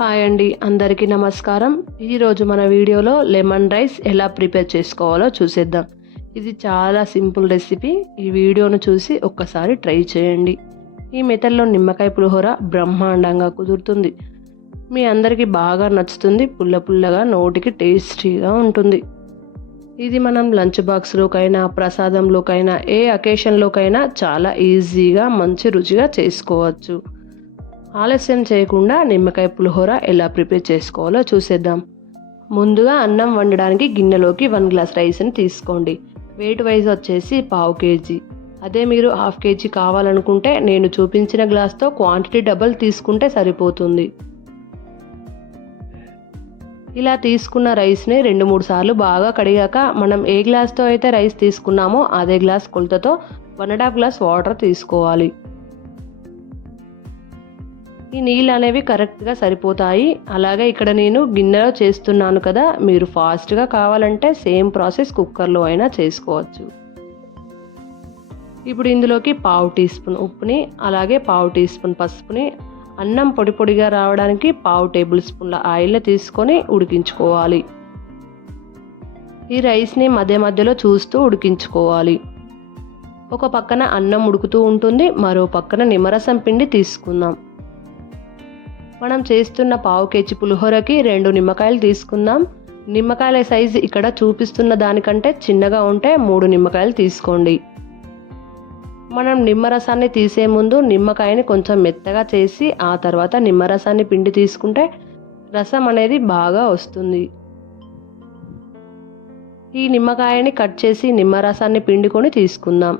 Hi అండి, అందరికీ నమస్కారం. ఈరోజు మన వీడియోలో లెమన్ రైస్ ఎలా ప్రిపేర్ చేసుకోవాలో చూసేద్దాం. ఇది చాలా సింపుల్ రెసిపీ. ఈ వీడియోను చూసి ఒక్కసారి ట్రై చేయండి. ఈ మెథడ్లో నిమ్మకాయ పులిహోర బ్రహ్మాండంగా కుదురుతుంది. మీ అందరికీ బాగా నచ్చుతుంది. పుల్ల పుల్లగా నోటికి టేస్టీగా ఉంటుంది. ఇది మనం లంచ్ బాక్స్లోకైనా, ప్రసాదంలోకైనా, ఏ అకేషన్లోకైనా చాలా ఈజీగా మంచి రుచిగా చేసుకోవచ్చు. ఆలస్యం చేయకుండా నిమ్మకాయ పులిహోర ఎలా ప్రిపేర్ చేసుకోవాలో చూసేద్దాం. ముందుగా అన్నం వండడానికి గిన్నెలోకి 1 గ్లాస్ రైస్ని తీసుకోండి. వెయిట్ వైజ్ వచ్చేసి 1/2 kg. అదే మీరు 1/2 kg కావాలనుకుంటే నేను చూపించిన గ్లాస్తో క్వాంటిటీ డబల్ తీసుకుంటే సరిపోతుంది. ఇలా తీసుకున్న రైస్ని 2-3 సార్లు బాగా కడిగాక మనం ఏ గ్లాస్తో అయితే రైస్ తీసుకున్నామో అదే గ్లాస్ కొలతతో 1.5 గ్లాస్ వాటర్ తీసుకోవాలి. ఈ నీళ్ళు అనేవి కరెక్ట్గా సరిపోతాయి. అలాగే ఇక్కడ నేను గిన్నెలో చేస్తున్నాను కదా, మీరు ఫాస్ట్గా కావాలంటే సేమ్ ప్రాసెస్ కుక్కర్లో అయినా చేసుకోవచ్చు. ఇప్పుడు ఇందులోకి 1/2 టీ స్పూన్ ఉప్పుని, అలాగే 1/2 టీ స్పూన్ పసుపుని, అన్నం పొడి పొడిగా రావడానికి 1/2 టేబుల్ స్పూన్ల ఆయిల్ని తీసుకొని ఉడికించుకోవాలి. ఈ రైస్ని మధ్య మధ్యలో చూస్తూ ఉడికించుకోవాలి. ఒక పక్కన అన్నం ఉడుకుతూ ఉంటుంది, మరో పక్కన నిమ్మరసం పిండి తీసుకుందాం. మనం చేస్తున్న 1/2 kg పులిహోరకి 2 నిమ్మకాయలు తీసుకుందాం. నిమ్మకాయల సైజు ఇక్కడ చూపిస్తున్న దానికంటే చిన్నగా ఉంటే 3 నిమ్మకాయలు తీసుకోండి. మనం నిమ్మరసాన్ని తీసే ముందు నిమ్మకాయని కొంచెం మెత్తగా చేసి ఆ తర్వాత నిమ్మరసాన్ని పిండి తీసుకుంటే రసం అనేది బాగా వస్తుంది. ఈ నిమ్మకాయని కట్ చేసి నిమ్మరసాన్ని పిండుకొని తీసుకుందాం.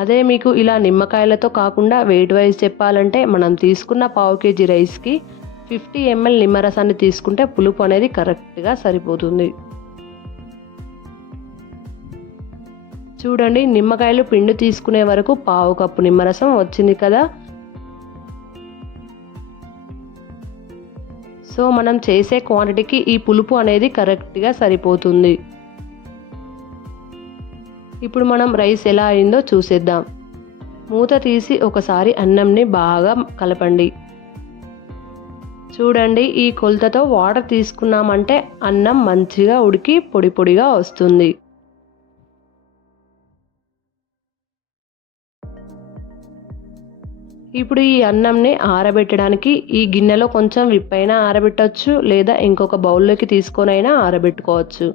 అదే మీకు ఇలా నిమ్మకాయలతో కాకుండా వెయిట్ వైజ్ చెప్పాలంటే మనం తీసుకున్న 1/2 kg రైస్కి 50 ml నిమ్మరసాన్ని తీసుకుంటే పులుపు అనేది కరెక్ట్గా సరిపోతుంది. చూడండి, నిమ్మకాయలు పిండి తీసుకునే వరకు 1/2 కప్పు నిమ్మరసం వచ్చింది కదా. సో మనం చేసే క్వాంటిటీకి ఈ పులుపు అనేది కరెక్ట్గా సరిపోతుంది. ఇప్పుడు మనం రైస్ ఎలా అయిందో చూసేద్దాం. మూత తీసి ఒకసారి అన్నంని బాగా కలపండి. చూడండి, ఈ కొలతతో వాటర్ తీసుకున్నామంటే అన్నం మంచిగా ఉడికి పొడి పొడిగా వస్తుంది. ఇప్పుడు ఈ అన్నంని ఆరబెట్టడానికి ఈ గిన్నెలో కొంచెం విప్పైనా ఆరబెట్టవచ్చు, లేదా ఇంకొక బౌల్లోకి తీసుకొనైనా ఆరబెట్టుకోవచ్చు.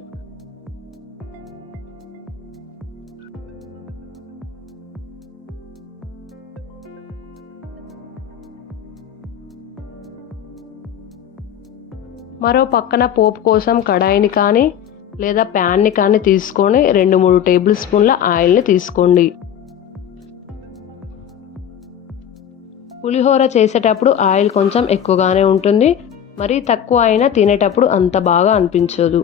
మరో పక్కన పోపు కోసం కడాయిని కానీ లేదా ప్యాన్ని కానీ తీసుకొని 2-3 టేబుల్ స్పూన్ల ఆయిల్ని తీసుకోండి. పులిహోర చేసేటప్పుడు ఆయిల్ కొంచెం ఎక్కువగానే ఉంటుంది. మరి తక్కువ అయినా తినేటప్పుడు అంత బాగా అనిపించదు.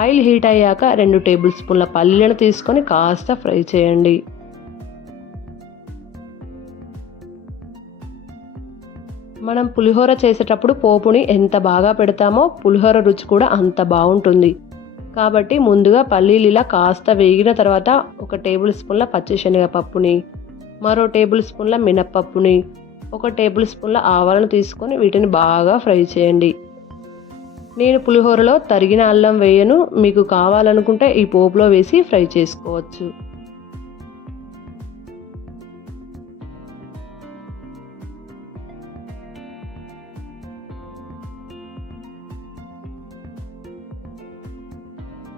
ఆయిల్ హీట్ అయ్యాక 2 టేబుల్ స్పూన్ల పల్లీలను తీసుకొని కాస్త ఫ్రై చేయండి. మనం పులిహోర చేసేటప్పుడు పోపుని ఎంత బాగా పెడతామో పులిహోర రుచి కూడా అంత బాగుంటుంది. కాబట్టి ముందుగా పల్లీలు ఇలా కాస్త వేగిన తర్వాత 1 టేబుల్ స్పూన్ల పచ్చిశనగపప్పుని, మరో టేబుల్ స్పూన్ల మినప్పప్పుని, 1 టేబుల్ స్పూన్ల ఆవాలను తీసుకొని వీటిని బాగా ఫ్రై చేయండి. నేను పులిహోరలో తరిగిన అల్లం వేయను, మీకు కావాలనుకుంటే ఈ పోపులో వేసి ఫ్రై చేసుకోవచ్చు.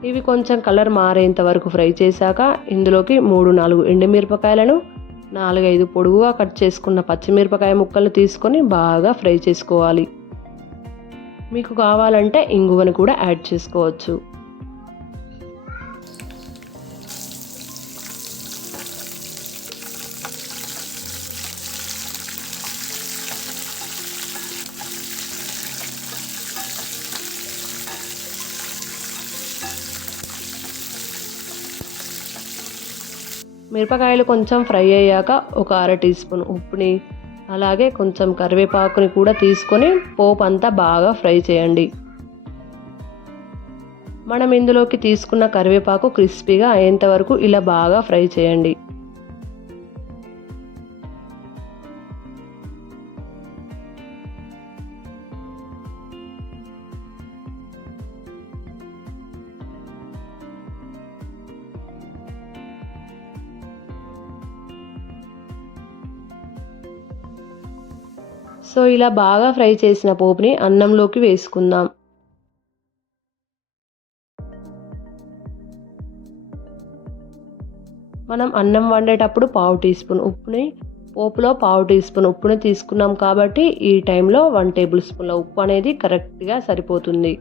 ఇవి కొంచెం కలర్ మారేంత వరకు ఫ్రై చేశాక ఇందులోకి 3-4 ఎండుమిరపకాయలను, 4-5 పొడుగుగా కట్ చేసుకున్న పచ్చిమిరపకాయ ముక్కలు తీసుకొని బాగా ఫ్రై చేసుకోవాలి. మీకు కావాలంటే ఇంగువను కూడా యాడ్ చేసుకోవచ్చు. మిరపకాయలు కొంచెం ఫ్రై అయ్యాక 1/2 టీ స్పూన్ ఉప్పుని, అలాగే కొంచెం కరివేపాకుని కూడా తీసుకొని పోపు అంతా బాగా ఫ్రై చేయండి. మనం ఇందులోకి తీసుకున్న కరివేపాకు క్రిస్పీగా అయ్యేంత వరకు ఇలా బాగా ఫ్రై చేయండి. సో ఇలా బాగా ఫ్రై చేసిన పోపుని అన్నంలోకి వేసుకుందాం. మనం అన్నం వండేటప్పుడు పావు టీ స్పూన్ ఉప్పుని, పోపులో పావు టీ స్పూన్ ఉప్పుని తీసుకున్నాం కాబట్టి ఈ టైంలో 1 టేబుల్ స్పూన్ల ఉప్పు అనేది కరెక్ట్గా సరిపోతుంది.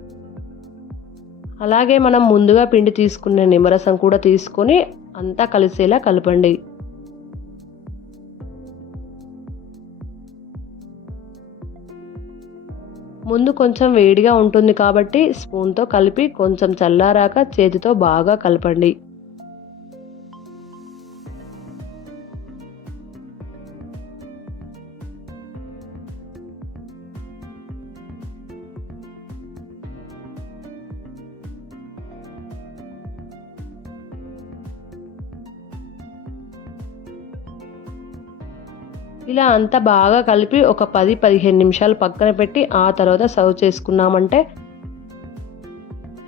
అలాగే మనం ముందుగా పిండి తీసుకునే నిమ్మరసం కూడా తీసుకొని అంతా కలిసేలా కలపండి. ముందు కొంచెం వేడిగా ఉంటుంది కాబట్టి స్పూన్తో కలిపి కొంచెం చల్లారాక చేతితో బాగా కలపండి. ఇలా అంతా బాగా కలిపి ఒక 10-15 నిమిషాలు పక్కన పెట్టి ఆ తర్వాత సర్వ్ చేసుకున్నామంటే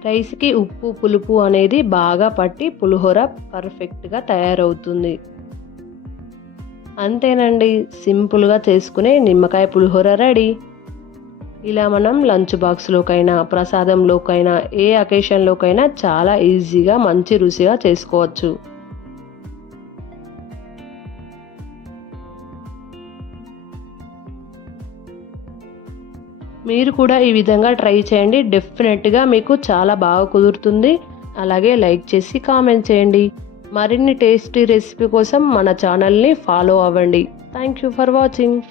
రైస్కి ఉప్పు పులుపు అనేది బాగా పట్టి పులిహోర పర్ఫెక్ట్గా తయారవుతుంది. అంతేనండి, సింపుల్గా చేసుకునే నిమ్మకాయ పులిహోర రెడీ. ఇలా మనం లంచ్ బాక్స్లోకైనా ప్రసాదంలోకైనా ఏ అకేషన్లోకైనా చాలా ఈజీగా మంచి రుచిగా చేసుకోవచ్చు. మీరు కూడా ఈ విధంగా ట్రై చేయండి. డెఫినెట్గా మీకు చాలా బాగా కుదురుతుంది. అలాగే లైక్ చేసి కామెంట్ చేయండి. మరిన్ని టేస్టీ రెసిపీ కోసం మన ఛానల్ని ఫాలో అవ్వండి. Thank you for watching.